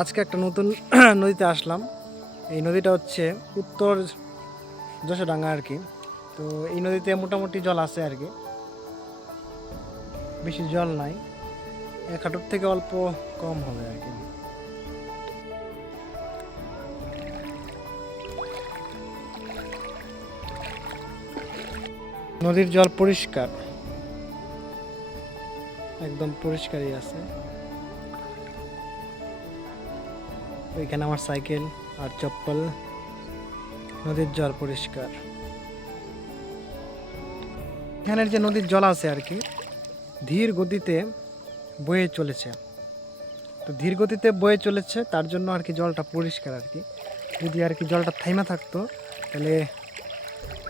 আজকে একটা নতুন নদীতে আসলাম। এই নদীটা হচ্ছে উত্তর যশোডাঙ্গা আর কি। তো এই নদীতে মোটামুটি জল আছে আর কি, বেশি জল নাই, এক হাঁটুর থেকে অল্প কম হবে আর কি। নদীর জল পরিষ্কার, একদম পরিষ্কারই আছে। ওইখানে আমার সাইকেল আর চপ্পল। নদীর জল পরিষ্কার। এখানের যে নদীর জল আছে আর কি, ধীর গতিতে বয়ে চলেছে। তো ধীর গতিতে বয়ে চলেছে, তার জন্য আর কি জলটা পরিষ্কার আর কি। যদি আর কি জলটা থাইমা থাকতো তাহলে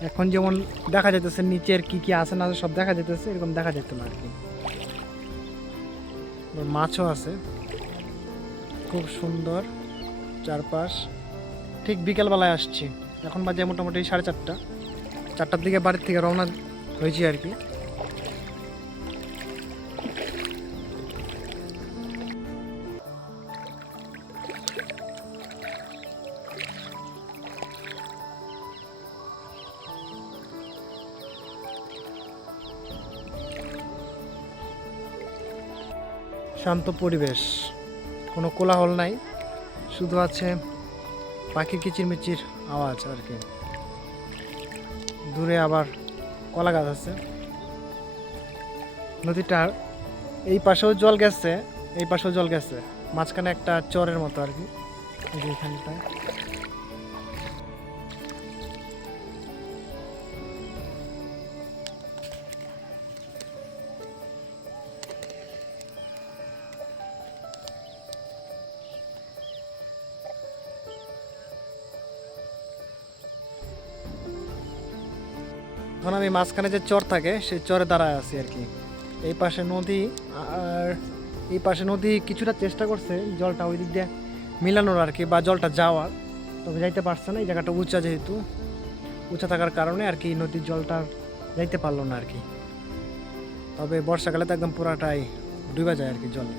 এখন যেমন দেখা যেতেছে নিচের কি কি আছে না আছে সব দেখা যেতেছে, এরকম দেখা যেত না আর কি। মাছও আছে, খুব সুন্দর চারপাশ। ঠিক বিকেলবেলায় আসছি, এখন বাজে মোটামুটি 4:30। 4টার দিকে বাড়ির থেকে রওনা হয়েছি আর কি। শান্ত পরিবেশ, কোনো কোলাহল নাই, শুধু আছে পাখির কিচিরমিচির আওয়াজ আর কি। দূরে আবার কলা গাছ আছে। নদীটার এই পাশেও জল গেছে, এই পাশেও জল গেছে, মাঝখানে একটা চরের মতো আর কি। এইখানটায় এখন আমি মাঝখানে যে চর থাকে সেই চরে দাঁড়ায় আছি আর কি। এই পাশে নদী, আর এই পাশে নদী কিছুটা চেষ্টা করছে জলটা ওই দিক দিয়ে মিলানোর আর কি, বা জলটা যাওয়ার, তবে যাইতে পারছে না। এই জায়গাটা উঁচা, যেহেতু উঁচা থাকার কারণে আর কি নদীর জলটা যাইতে পারলো না আর কি। তবে বর্ষাকালে তো একদম পুরাটাই ডুবে যায় আর কি জলে।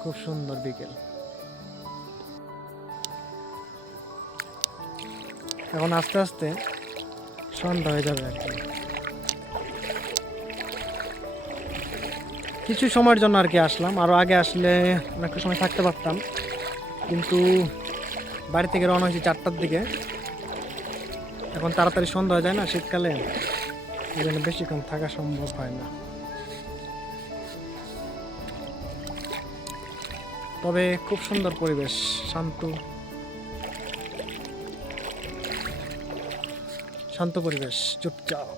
খুব সুন্দর বিকেল। এখন আস্তে আস্তে সন্ধ্যা হয়ে যাবে আর কি। কিছু সময়ের জন্য আর কি আসলাম, আরও আগে আসলে অনেকটা সময় থাকতে পারতাম, কিন্তু বাড়ি থেকে রওনা হয়েছি 4টার দিকে। এখন তাড়াতাড়ি সন্ধ্যা হয়ে যায় না শীতকালে, এই জন্য বেশিক্ষণ থাকা সম্ভব হয় না। তবে খুব সুন্দর পরিবেশ, শান্ত শান্ত পরিবেশ, চুপচাপ।